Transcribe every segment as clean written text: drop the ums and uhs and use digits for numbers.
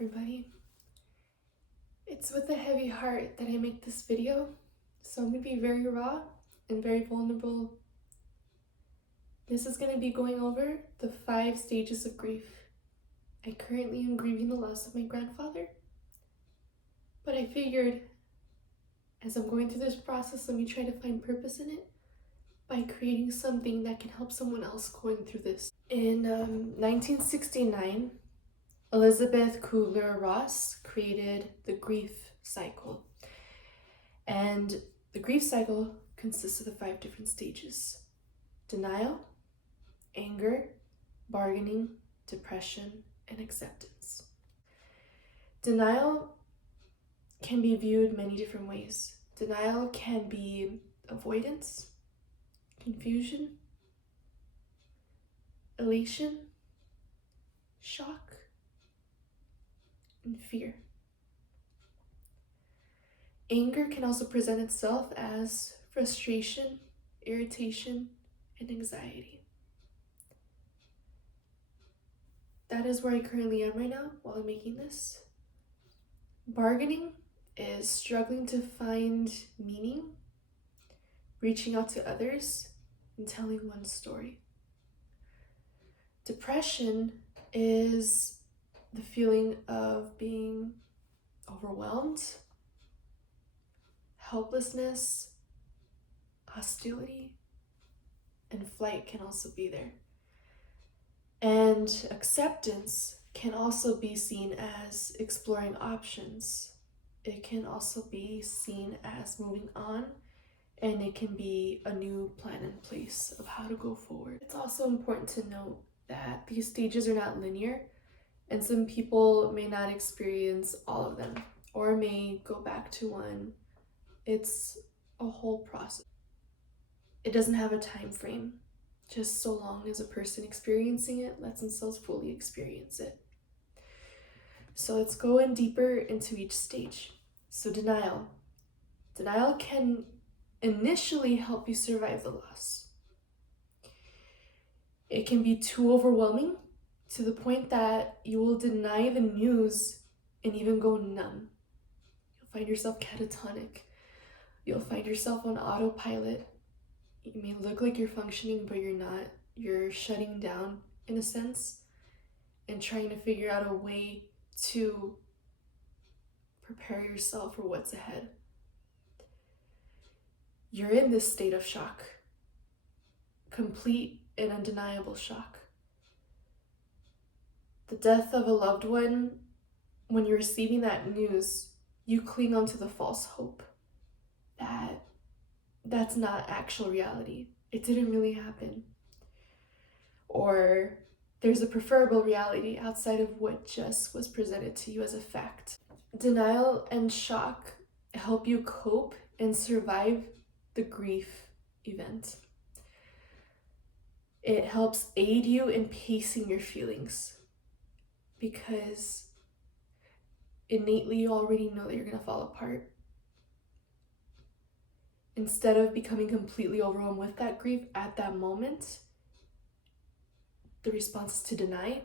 everybody. It's with a heavy heart that I make this video, so I'm going to be very raw and very vulnerable. This is going to be going over the 5 stages of grief. I currently am grieving the loss of my grandfather, but I figured as I'm going through this process, let me try to find purpose in it by creating something that can help someone else going through this. In 1969, Elizabeth Kubler-Ross created the grief cycle. And the grief cycle consists of the 5 different stages: denial, anger, bargaining, depression, and acceptance. Denial can be viewed many different ways. Denial can be avoidance, confusion, elation, shock, and fear. Anger can also present itself as frustration, irritation, and anxiety. That is where I currently am right now while I'm making this. Bargaining is struggling to find meaning, reaching out to others, and telling one's story. Depression is the feeling of being overwhelmed, helplessness, hostility, and flight can also be there. And acceptance can also be seen as exploring options. It can also be seen as moving on, and it can be a new plan in place of how to go forward. It's also important to note that these stages are not linear, and some people may not experience all of them or may go back to one. It's a whole process. It doesn't have a time frame, just so long as a person experiencing it lets themselves fully experience it. So let's go in deeper into each stage. So denial. Denial can initially help you survive the loss. It can be too overwhelming to the point that you will deny the news and even go numb. You'll find yourself catatonic. You'll find yourself on autopilot. You may look like you're functioning, but you're not. You're shutting down in a sense and trying to figure out a way to prepare yourself for what's ahead. You're in this state of shock, complete and undeniable shock. The death of a loved one, when you're receiving that news, you cling onto the false hope that that's not actual reality. It didn't really happen. Or there's a preferable reality outside of what just was presented to you as a fact. Denial and shock help you cope and survive the grief event. It helps aid you in pacing your feelings because innately you already know that you're going to fall apart. Instead of becoming completely overwhelmed with that grief at that moment, the response is to deny,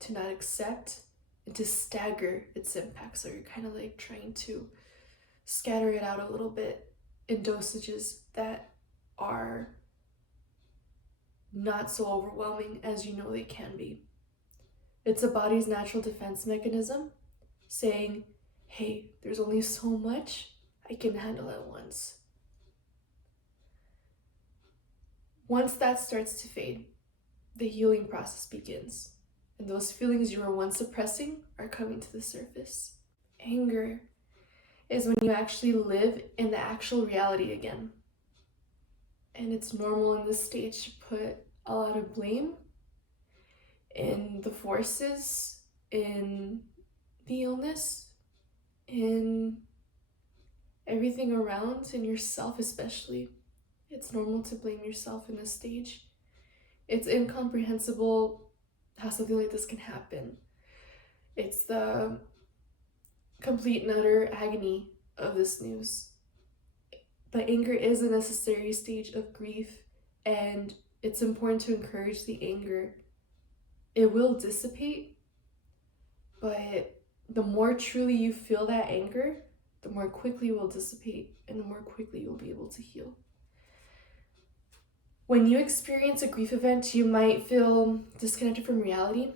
to not accept, and to stagger its impact. So you're kind of like trying to scatter it out a little bit in dosages that are not so overwhelming as you know they can be. It's a body's natural defense mechanism saying, hey, there's only so much I can handle at once. Once that starts to fade, the healing process begins, and those feelings you were once suppressing are coming to the surface. Anger is when you actually live in the actual reality again. And it's normal in this stage to put a lot of blame in the forces, in the illness, in everything around, in yourself especially. It's normal to blame yourself in this stage. It's incomprehensible how something like this can happen. It's the complete and utter agony of this news. But anger is a necessary stage of grief, and it's important to encourage the anger. It will dissipate, but the more truly you feel that anger, the more quickly it will dissipate and the more quickly you'll be able to heal. When you experience a grief event, you might feel disconnected from reality.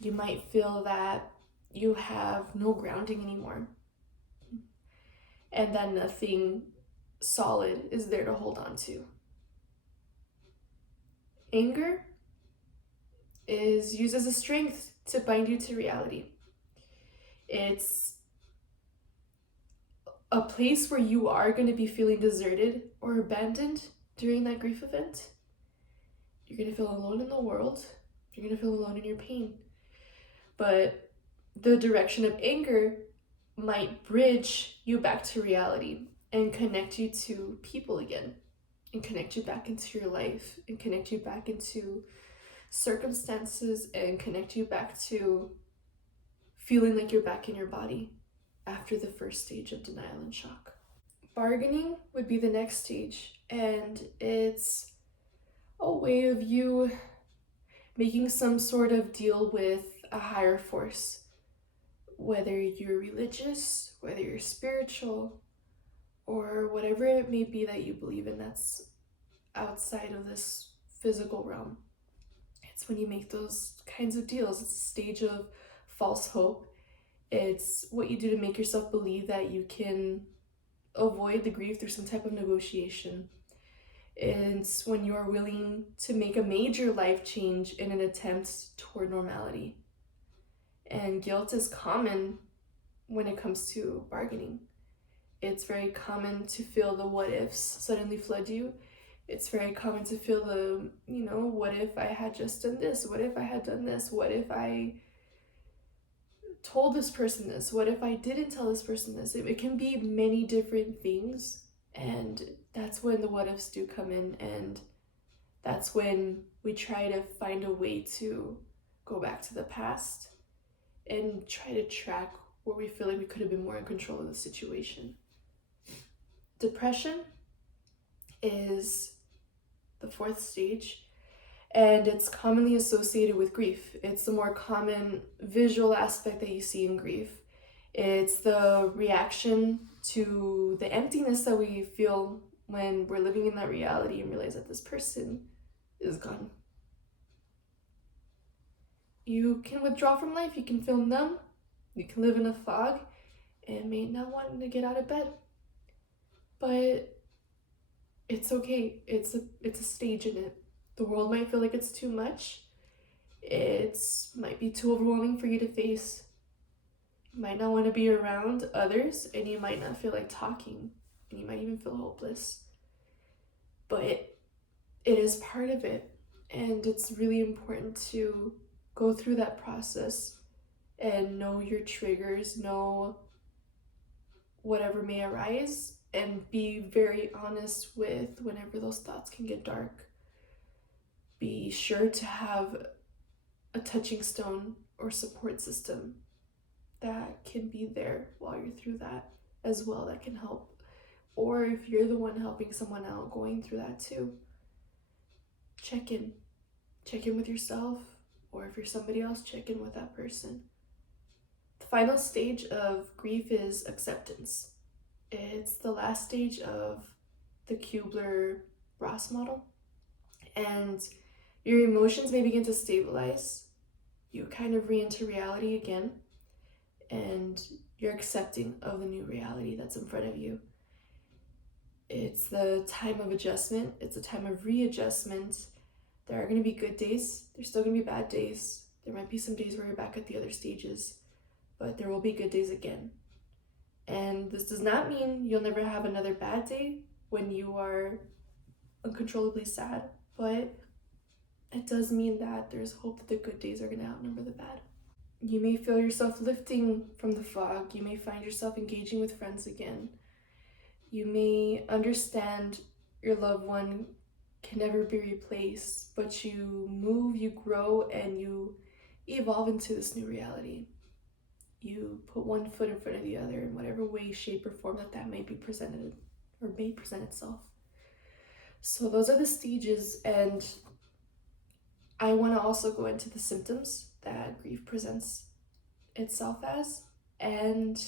You might feel that you have no grounding anymore and that nothing solid is there to hold on to. Anger is used as a strength to bind you to reality. It's a place where you are going to be feeling deserted or abandoned during that grief event. You're going to feel alone in the world. You're going to feel alone in your pain. But the direction of anger might bridge you back to reality and connect you to people again, and connect you back into your life, and connect you back into circumstances, and connect you back to feeling like you're back in your body after the first stage of denial and shock. Bargaining would be the next stage, and it's a way of you making some sort of deal with a higher force, whether you're religious, whether you're spiritual, or whatever it may be that you believe in that's outside of this physical realm. It's when you make those kinds of deals. It's a stage of false hope. It's what you do to make yourself believe that you can avoid the grief through some type of negotiation. It's when you are willing to make a major life change in an attempt toward normality. And guilt is common when it comes to bargaining. It's very common to feel the what ifs suddenly flood you. It's very common to feel the, what if I had just done this? What if I had done this? What if I told this person this? What if I didn't tell this person this? It can be many different things, and that's when the what ifs do come in, and that's when we try to find a way to go back to the past and try to track where we feel like we could have been more in control of the situation. Depression is the fourth stage, and it's commonly associated with grief. It's the more common visual aspect that you see in grief. It's the reaction to the emptiness that we feel when we're living in that reality and realize that this person is gone. You can withdraw from life, you can feel numb, you can live in a fog, and may not want to get out of bed. But it's okay. It's a stage in it. The world might feel like it's too much. It might be too overwhelming for you to face. You might not want to be around others, and you might not feel like talking, and you might even feel hopeless. But it is part of it, and it's really important to go through that process and know your triggers, know whatever may arise, and be very honest with whenever those thoughts can get dark. Be sure to have a touching stone or support system that can be there while you're through that as well, that can help. Or if you're the one helping someone out going through that too, check in with yourself, or if you're somebody else, check in with that person. The final stage of grief is acceptance. It's the last stage of the Kubler-Ross model, and your emotions may begin to stabilize. You kind of re-enter reality again, and you're accepting of the new reality that's in front of you. It's the time of adjustment. It's a time of readjustment. There are going to be good days. There's still going to be bad days. There might be some days where you're back at the other stages, but there will be good days again. And this does not mean you'll never have another bad day when you are uncontrollably sad, but it does mean that there's hope that the good days are going to outnumber the bad. You may feel yourself lifting from the fog. You may find yourself engaging with friends again. You may understand your loved one can never be replaced, but you move, you grow, and you evolve into this new reality. You put one foot in front of the other in whatever way, shape, or form that may be presented or may present itself. So those are the stages, and I want to also go into the symptoms that grief presents itself as. And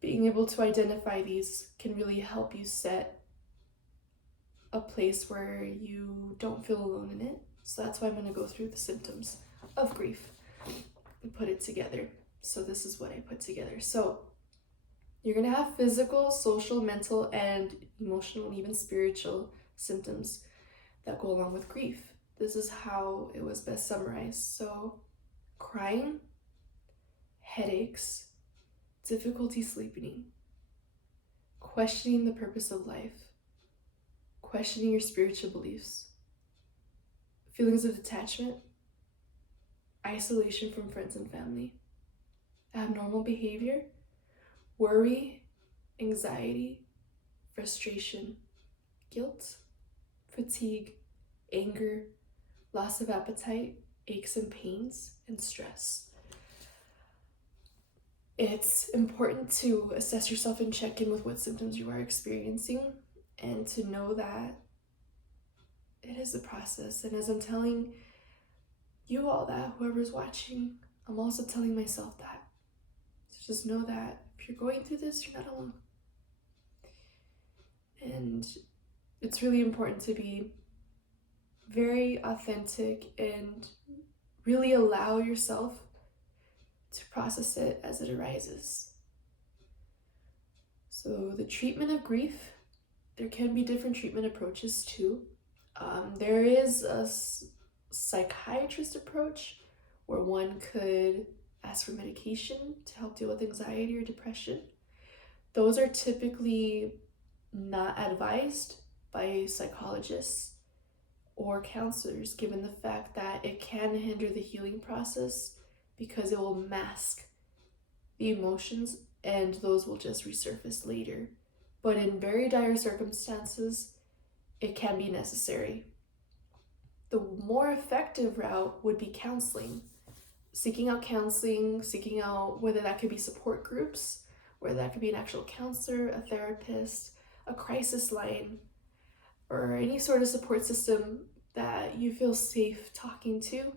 being able to identify these can really help you set a place where you don't feel alone in it. So that's why I'm going to go through the symptoms of grief and put it together. So this is what I put together. So you're going to have physical, social, mental, and emotional, and even spiritual symptoms that go along with grief. This is how it was best summarized. So crying, headaches, difficulty sleeping, questioning the purpose of life, questioning your spiritual beliefs, feelings of detachment, isolation from friends and family, abnormal behavior, worry, anxiety, frustration, guilt, fatigue, anger, loss of appetite, aches and pains, and stress. It's important to assess yourself and check in with what symptoms you are experiencing, and to know that it is a process. And as I'm telling you all that, whoever's watching, I'm also telling myself that. So just know that if you're going through this, you're not alone. And it's really important to be very authentic and really allow yourself to process it as it arises. So the treatment of grief, there can be different treatment approaches too. There is a psychiatrist approach where one could ask for medication to help deal with anxiety or depression. Those are typically not advised by psychologists or counselors, given the fact that it can hinder the healing process because it will mask the emotions and those will just resurface later. But in very dire circumstances, it can be necessary. The more effective route would be counseling. Seeking out counseling, seeking out whether that could be support groups, whether that could be an actual counselor, a therapist, a crisis line, or any sort of support system that you feel safe talking to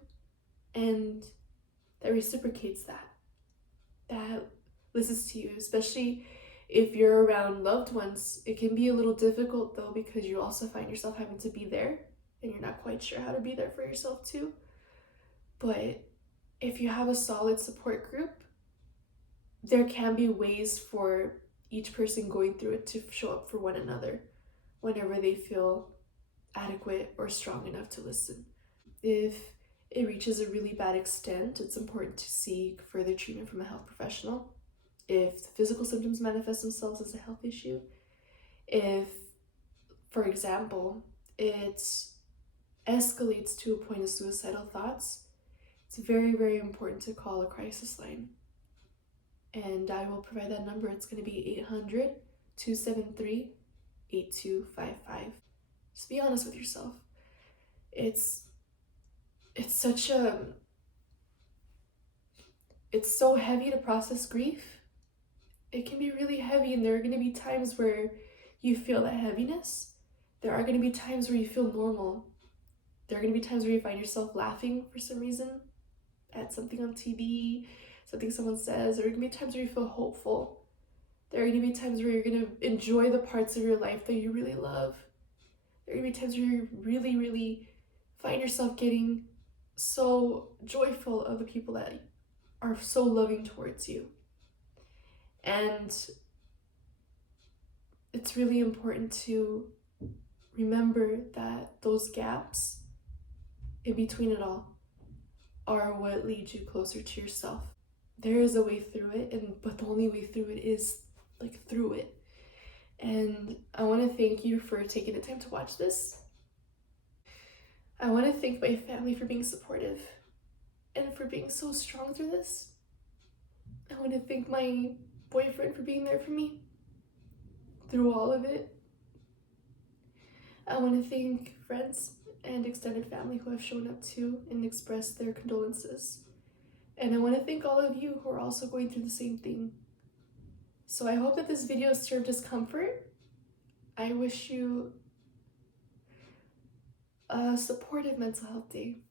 and that reciprocates that listens to you, especially if you're around loved ones. It can be a little difficult though, because you also find yourself having to be there and you're not quite sure how to be there for yourself too. But if you have a solid support group, there can be ways for each person going through it to show up for one another whenever they feel adequate or strong enough to listen. If it reaches a really bad extent, it's important to seek further treatment from a health professional. If the physical symptoms manifest themselves as a health issue, if, for example, it escalates to a point of suicidal thoughts, it's very, very important to call a crisis line. And I will provide that number. It's going to be 800-273-8255. Just be honest with yourself. It's so heavy to process grief. It can be really heavy, and there are going to be times where you feel that heaviness. There are going to be times where you feel normal. There are going to be times where you find yourself laughing for some reason at something on TV, something someone says. There are going to be times where you feel hopeful. There are going to be times where you're going to enjoy the parts of your life that you really love. There are going to be times where you really, really find yourself getting so joyful of the people that are so loving towards you. And it's really important to remember that those gaps in between it all are what leads you closer to yourself. There is a way through it, but the only way through it is through it. And I want to thank you for taking the time to watch this. I want to thank my family for being supportive and for being so strong through this. I want to thank my boyfriend for being there for me through all of it. I want to thank friends and extended family who have shown up too and expressed their condolences. And I want to thank all of you who are also going through the same thing. So I hope that this video served as comfort. I wish you a supportive mental health day.